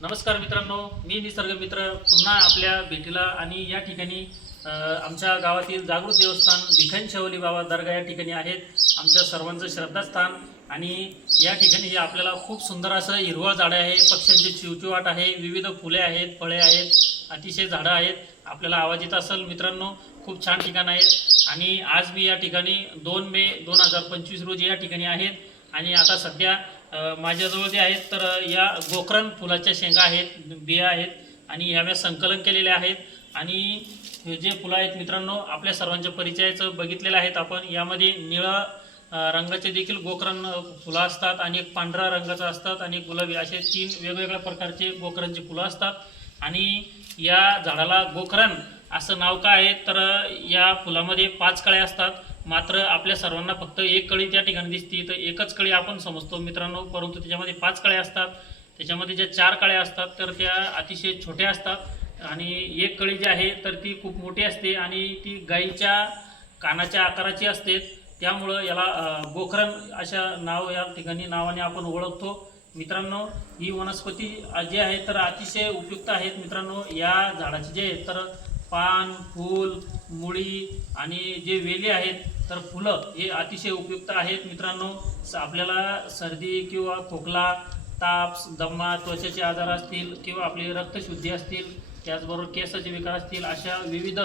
नमस्कार मित्रांनो मी निसर्ग मित्र पुन्हा आपल्या भेटीला आणि या ठिकाणी आमच्या गावातील जागृत देवस्थान भिखन शवली बाबा दर्गा या ठिकाणी आहेत. आमच्या सर्वांचं श्रद्धास्थान आणि या ठिकाणी हे आपल्याला खूप सुंदर असं हिरवळ झाडं आहे पक्ष्यांची चिवचिवाट आहे विविध फुले आहेत फळे आहेत अतिशय झाडं आहेत. आपल्याला आवाज येत असेल मित्रांनो खूप छान ठिकाण आहेत. आणि आज मी या ठिकाणी दोन मे दोन हजार पंचवीस रोजी या ठिकाणी आहेत आणि आता सध्या माझ्याजवळ जे आहेत तर या गोकरण फुलाच्या शेंगा आहेत बिया आहेत आणि याव्या संकलन केलेल्या आहेत. आणि हे जे फुलं आहेत मित्रांनो आपल्या सर्वांच्या परिचयाचं बघितलेलं आहेत आपण. यामध्ये निळं रंगाचे देखील गोकरण फुलं असतात आणि एक पांढरा रंगाचं असतात आणि गुलाबी असे तीन वेगवेगळ्या प्रकारचे गोकरणची फुलं असतात. आणि या झाडाला गोकरण असं नाव काय आहे? तर या फुलामध्ये पाच कळ्या असतात. मात्र आपल्या सर्वांना फक्त एक कळी त्या ठिकाणी दिसते तर एकच कळी आपण समजतो मित्रांनो. परंतु त्याच्यामध्ये पाच कळ्या असतात. त्याच्यामध्ये ज्या चार कळ्या असतात तर त्या अतिशय छोट्या असतात. आणि एक कळी जी आहे तर ती खूप मोठी असते आणि ती गाईच्या कानाच्या आकाराची असते. त्यामुळं याला गोखरण अशा नाव या ठिकाणी नावाने आपण ओळखतो. मित्रांनो ही वनस्पती जी आहे तर अतिशय उपयुक्त आहेत मित्रांनो. या झाडाचे जे तर पान फूल मुळी आणि जे वेली आहेत तर फुलं हे अतिशय उपयुक्त आहेत. मित्रांनो स- आपल्याला सर्दी किंवा खोकला ताप दमा त्वचेचे आजार असतील किंवा आपली रक्तशुद्धी असतील त्याचबरोबर केसाचे विकार असतील अशा विविध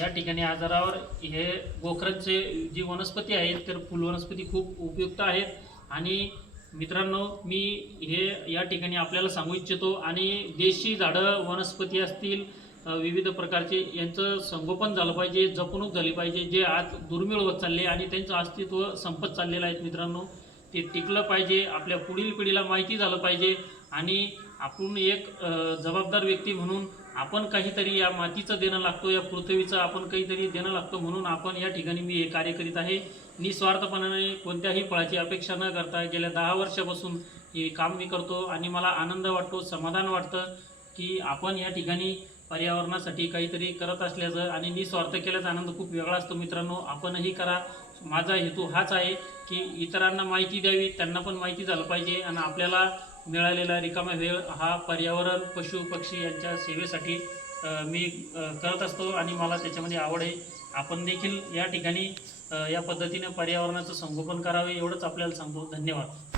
या ठिकाणी आजारावर हे गोखरचे जी वनस्पती आहेत तर फुल वनस्पती खूप उपयुक्त आहेत. आणि मित्रांनो मी हे या ठिकाणी आपल्याला सांगू इच्छितो आणि देशी झाडं वनस्पती असतील विविध प्रकारचे यांचं संगोपन झालं पाहिजे जपणूक झाली पाहिजे जे आज दुर्मिळ होत चालले आणि त्यांचं अस्तित्व संपत चाललेलं आहे मित्रांनो ते टिकलं पाहिजे आपल्या पुढील पिढीला माहिती झालं पाहिजे आणि आपण एक जबाबदार व्यक्ती म्हणून आपण काहीतरी या मातीचं देणं लागतो या पृथ्वीचं आपण काहीतरी देणं लागतो म्हणून आपण या ठिकाणी मी हे कार्य करीत आहे. निस्वार्थपणाने कोणत्याही फळाची अपेक्षा न करता गेल्या दहा वर्षापासून हे काम मी करतो आणि मला आनंद वाटतो समाधान वाटतं की आपण या ठिकाणी पर्यावरणासाठी काहीतरी करत असल्याचं आणि निस्वार्थ केल्याचा आनंद खूप वेगळा असतो. मित्रांनो आपणही करा. माझा हेतू हाच आहे की इतरांना माहिती द्यावी त्यांना पण माहिती झालं पाहिजे आणि आपल्याला मिळालेला रिकामा वेळ हा पर्यावरण पशु पक्षी यांच्या सेवेसाठी मी करत असतो आणि मला त्याच्यामध्ये आवड आहे. आपण देखील या ठिकाणी या पद्धतीने पर्यावरणाचं संगोपन करावे एवढंच आपल्याला सांगतो. धन्यवाद.